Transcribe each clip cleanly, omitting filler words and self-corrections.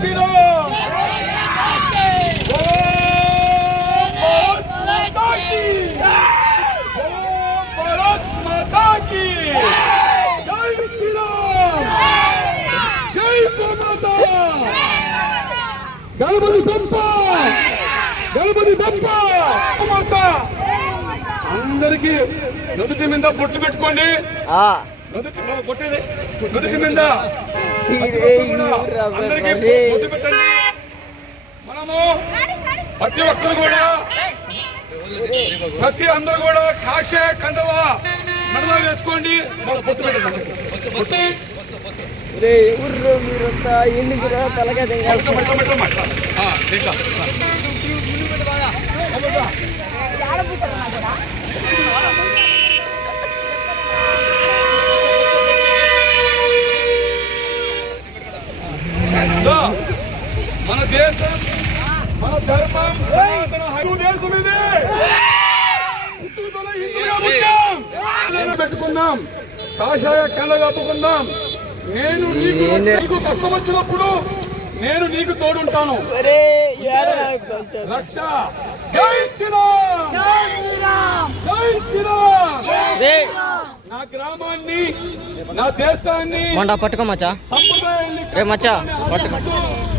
శ్రీరామ్ భారత్ మాతా key జై శ్రీరామ్ జై గోమాతా గణపతి బప్ప గణపతి బప్ప గోమాతా అందరికీ నుదుటి మీద బొట్టు పెట్టుకోండి నుదుటి మీద అందరికీ బొట్టు పెట్టండి మనము ప్రతి అందరూ కూడా కాషాయ కండవా మెడలో వేసుకోండి బొట్టు పెట్టండి ఊర్లో మీరంతా ఎందుకురా తలగా మన దేశం మన ధర్మం సనాతన హిందూ దేశం ఇది పెట్టుకుందాం కాషాయ కళ్ళ కప్పుకుందాం నేను నీకు కష్టం వచ్చినప్పుడు నేను నీకు తోడుంటాను రక్ష జై శ్రీరామ్ జై శ్రీరామ్ నా గ్రామాన్ని నా దేశాన్ని పట్టుకో మచ్చా సంప్రదాయాన్ని రే మచ్చా పట్టుకో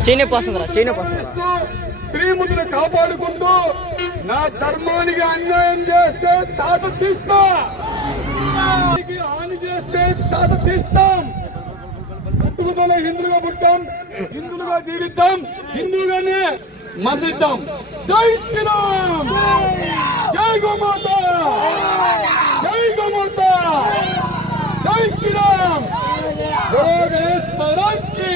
చైనే పోస్తుందిరా చైనే పోస్తుంది స్త్రీముద్రను కాపాడుకుంటూ నా ధర్మానికి అన్యాయం చేస్తే తాత తీస్తా హాని చేస్తే తాత తీస్తాం పుట్టుకతోనే హిందువుగా పుట్టాం హిందువుగా జీవిద్దాం హిందువుగానే మరణిద్దాం జై శ్రీరామ్ జై గోమాత జై గోమాత జై శ్రీరామ్ గణేష్ మహారాజ్ కి